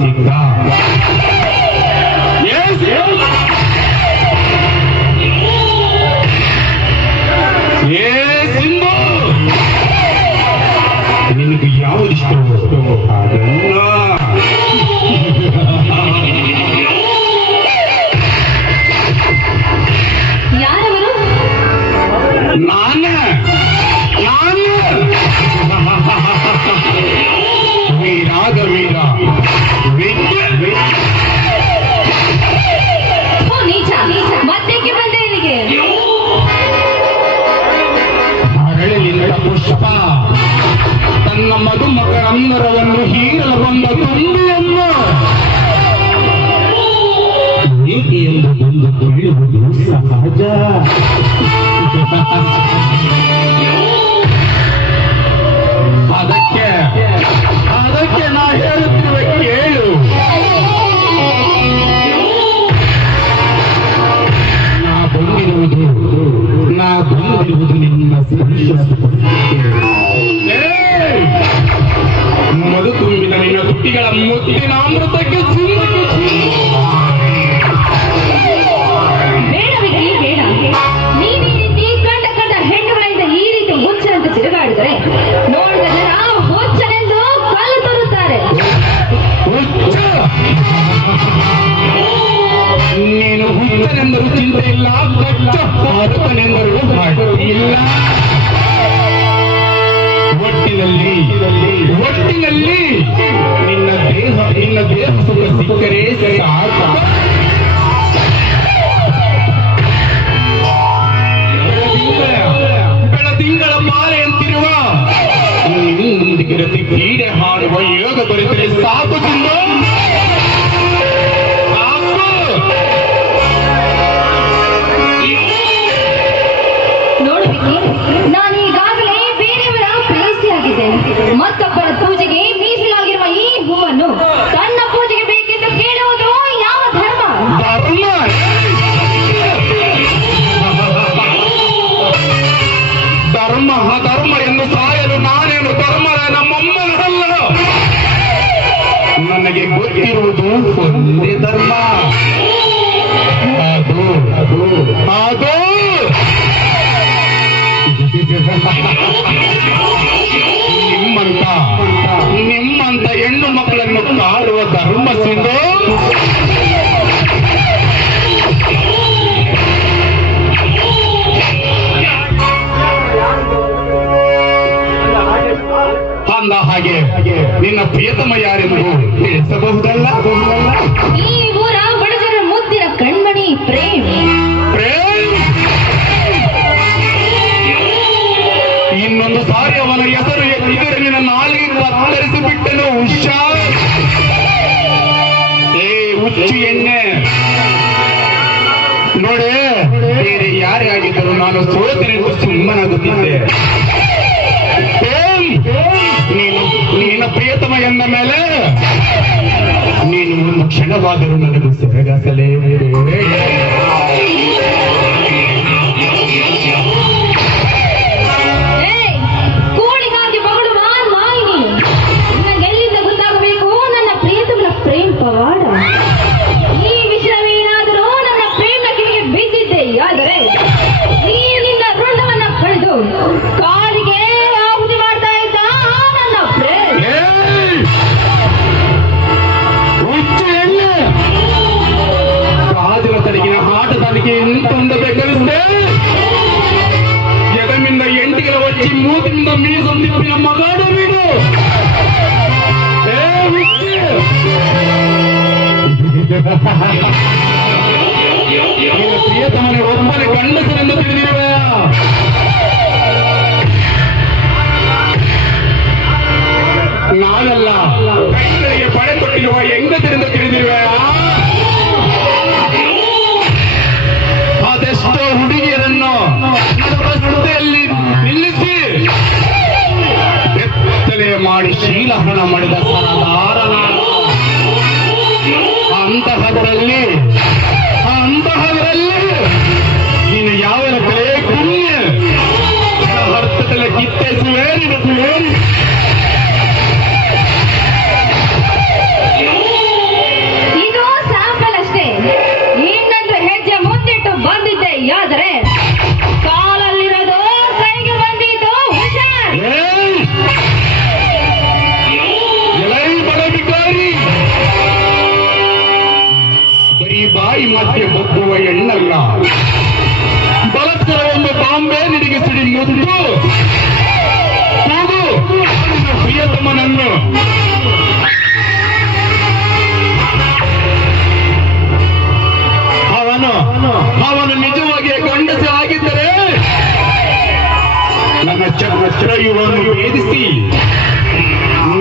ಸಿದ್ಧ. ಸಿಂಧು, ನಿನಗೆ ಯಾವುದಿಷ್ಟವೋ ಅದನ್ನ ಯಾರವರು? ನಾನೇ ವೀರಾದ ವೀರ ಮತ್ತೇಕೆ ಬಂದೆ ಇಲ್ಲಿಗೆ? ಹರಳಿನಿಂದ ಪುಷ್ಪ ತನ್ನ ಮಧುಮಗಳ ಅಂದರವನ್ನು ಹೀರಲು ಬಂದ ತುಂಬಿಯನ್ನು ಏಕೆ ಎಂಬುದೊಂದು ಕೇಳುವುದು ಸಹಜ. ಅದಕ್ಕೆ ನಾ ಹೇಳುತ್ತಿರುವ ಕೇಳು. ನಾ ಬಂದಿರುವುದು ನಿನ್ನ ಮಧು ತುಂಬಿದ ನಿನ್ನ ತುಟಿಗಳ ಮುತ್ತಿನ ಅಮೃತಕ್ಕೆ ಬೇಡವಿಗೆ ಬೇಡ. ನೀನು ಈ ರೀತಿ ಕಂಡ ಹೆಣ್ಣುಗಳಿಂದ ಈ ರೀತಿ ಹುಚ್ಚರಂತೆ ತಿರುಗಾಡಿದರೆ ನೋಡಿದ ಜನ ಹುಚ್ಚನೆಂದು ಕಲ್ಲು ತರುತ್ತಾರೆ. ನೀನು ಹುಚ್ಚನೆಂದರೂ ಚಿಂತೆ ಇಲ್ಲ, ಭಾರತನೆಂದರೂ ಇಲ್ಲ. ಒಟ್ಟಿನಲ್ಲಿ ನಿನ್ನ ದೇಹ ಸುಖ ಸಿಕ್ಕರೆ ಸಾಕು. ಬೆಳದಿಂಗಳ ಮಾಲೆ ಅಂತಿರುವ ನಿಂದಿಗಿರತಿ ಕ್ರೀಡೆ ಹಾಡುವ ಯೋಗ ದೊರೆತರೆ ಸಾಕು. ನಾನು ಈಗಾಗಲೇ ಬೇರೆಯವರ ಪ್ರೇಯಸಿಯಾಗಿದ್ದೇನೆ. ಮತ್ತೊಬ್ಬರ ಪೂಜೆಗೆ ಮೀಸಲಾಗಿರುವ ಈ ಹೂವನ್ನು ತನ್ನ ಪೂಜೆಗೆ ಬೇಕೆಂದು ಕೇಳುವುದು ಯಾವ ಧರ್ಮ? ಧರ್ಮ ಎಂದು ಸಾಯಲು ನಾನೇನು ಧರ್ಮರ ನಮ್ಮಮ್ಮನಲ್ಲ. ನನಗೆ ಗೊತ್ತಿರುವುದು ಒಂದೇ ಧರ್ಮ, ಅದು ನಿಮ್ಮಂತ ಹೆಣ್ಣು ಮಕ್ಕಳನ್ನು ಕಾಡುವ ಧರ್ಮ ಸಿಂಧು. ಅಂದ ಹಾಗೆ ನಿನ್ನ ಪ್ರಿಯತಮ ಯಾರೆಂದು ತಿಳಿಸಬಹುದಲ್ಲ? ಈ ಊರ ಬಡಜರ ಮುದ್ದಿನ ಕಣ್ಮಣಿ ಪ್ರೇಮ್. ಇನ್ನೊಂದು ಸಾರಿ ಅವನ ಹೆಸರು ಎತ್ತಿದರೆ ನಿನ್ನ ನಾಲ್ಗೆ ಕತ್ತರಿಸಿ ಬಿಟ್ಟನು. ಹುಷಾರ್. ಹುಚ್ಚು ಎಣ್ಣೆ ನೋಡೆ, ಬೇರೆ ಯಾರೇ ಆಗಿದ್ದರೂ ನಾನು ಸೋತಿನಿಂದ ಸುಮ್ಮನಾಗುತ್ತಿದ್ದೆ. ನಿನ್ನ ಪ್ರಿಯತಮ ಎಂದ ಮೇಲೆ ನೀನು ಒಂದು ಕ್ಷಣವಾದರೂ ನನಗೆ ಸೆರಗಾಸಲೇ. ಕೋಳಿಗಾಗಿ ಬಗಳುವ ನಾಯಿನಿ. ನನಗೆಲ್ಲಿಂದ ಗೊತ್ತಾಗಬೇಕು ನನ್ನ ಪ್ರಿಯತಮನ ಪ್ರೇಮ್ ಪವಾಡ. ಈ ವಿಷಯವೇನಾದರೂ ನನ್ನ ಪ್ರೇಮ ಕಿವಿಗೆ ಬಿದ್ದಿದ್ದೆ ಆದರೆ ಈ ನಿನ್ನ ರುಂಡವನ್ನ ಕಳೆದು ಕಾಲಿಗೆ ಆಹುತಿ ಮಾಡ್ತಾ ಇದ್ದ ನನ್ನ ಪ್ರೇಮ್. ಕಾದಿನ ತಲೆಗಿನ ಆಟದಾನಿಗೆ ಎಂತ ಹೊಂದಬೇಕಂತೆ. ಎದಮಿಂದ ಎಂಟಿಗಳ వచ్చి ಮೂತಿನಿಂದ ಮೀಸೊಂದಿಪ್ಪಿನ ಮಗಾಡು ಬಿಡು. ಪ್ರಿಯತಮನೆ ಒಬ್ಬನೇ ಗಂಡಸರೆಂದು ತಿಳಿದಿರುವೆ. ನಾನಲ್ಲ, ಕೈಗಳಿಗೆ ಪಡೆ ಕೊಟ್ಟಿರುವ ಹೆಂಗಸರೆಂದು ತಿಳಿದಿರುವೆ. ಅದೆಷ್ಟೋ ಹುಡುಗಿಯರನ್ನು ರಸ್ತೆಯಲ್ಲಿ ನಿಲ್ಲಿಸಿ ಬೆತ್ತಲೆ ಮಾಡಿ ಶೀಲಹರಣ ಮಾಡಿದ ಸರದಾರನ. ಅಂತಹದರಲ್ಲಿ ನೀನು ಯಾವ ಕಲೆ ಪುಣ್ಯ ಅರ್ಥದಲ್ಲಿ ಕಿತ್ತೇಸುವೆ. よ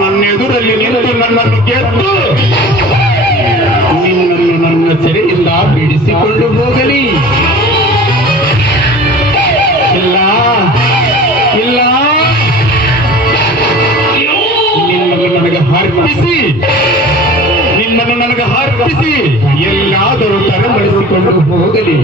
ನನ್ನ ಎದುರಲ್ಲಿ ನಿಂತು ನನ್ನನ್ನು ಗೆದ್ದು ನಿನ್ನನ್ನು ನನ್ನ ಸೆರೆಯಿಂದ ಬಿಡಿಸಿಕೊಂಡು ಹೋಗಲಿ. ಇಲ್ಲ ಇಲ್ಲ, ನಿನ್ನನ್ನು ನನಗೆ ಅರ್ಪಿಸಿ ಎಲ್ಲಾದರೂ ತರಮಡಿಸಿಕೊಂಡು ಹೋಗಲಿ.